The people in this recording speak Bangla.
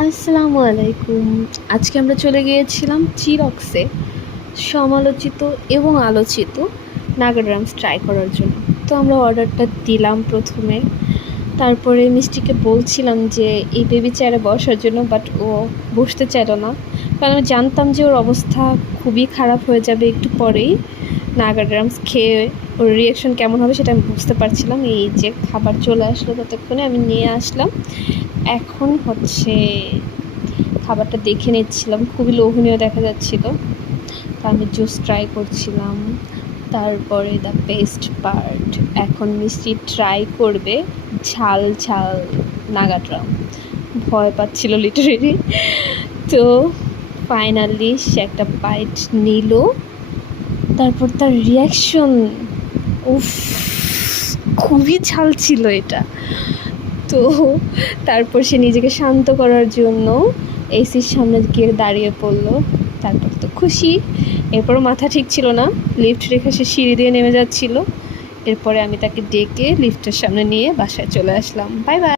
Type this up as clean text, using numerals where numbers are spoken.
আসসালামু আলাইকুম। আজকে আমরা চলে গিয়েছিলাম চিরক্সে সমালোচিত এবং আলোচিত নাগা ড্রামস ট্রাই করার জন্য। তো আমরা অর্ডারটা দিলাম প্রথমে, তারপরে মিষ্টিকে বলছিলাম যে এই বেবি চেয়ারে বসার জন্য, বাট ও বসতে চাইলো না, কারণ আমি জানতাম যে ওর অবস্থা খুবই খারাপ হয়ে যাবে একটু পরেই। নাগা ড্রামস খেয়ে ওর রিয়াকশন কেমন হবে সেটা আমি বুঝতে পারছিলাম। এই যে খাবার চলে আসলো, ততক্ষণে আমি নিয়ে আসলাম। এখন হচ্ছে খাবারটা দেখে নিচ্ছিলাম, খুবই লোভনীয় দেখা যাচ্ছিল। তা আমি জুস ট্রাই করছিলাম। তারপরে দ্য বেস্ট পার্ট, এখন মিষ্টি ট্রাই করবে ঝাল ঝাল নাগা ড্রাম। ভয় পাচ্ছিল লিটারেলি। তো ফাইনালি সে একটা বাইট নিল, তারপর তার রিয়াকশন, উফ, খুবই ঝাল ছিল এটা। তো তারপর সে নিজেকে শান্ত করার জন্য এসির সামনে গিয়ে দাঁড়িয়ে পড়লো। তারপর তো খুশি। এরপরও মাথা ঠিক ছিল না, লিফট রেখে সে সিঁড়ি দিয়ে নেমে যাচ্ছিল। এরপরে আমি তাকে ডেকে লিফটের সামনে নিয়ে বাসায় চলে আসলাম। Bye bye.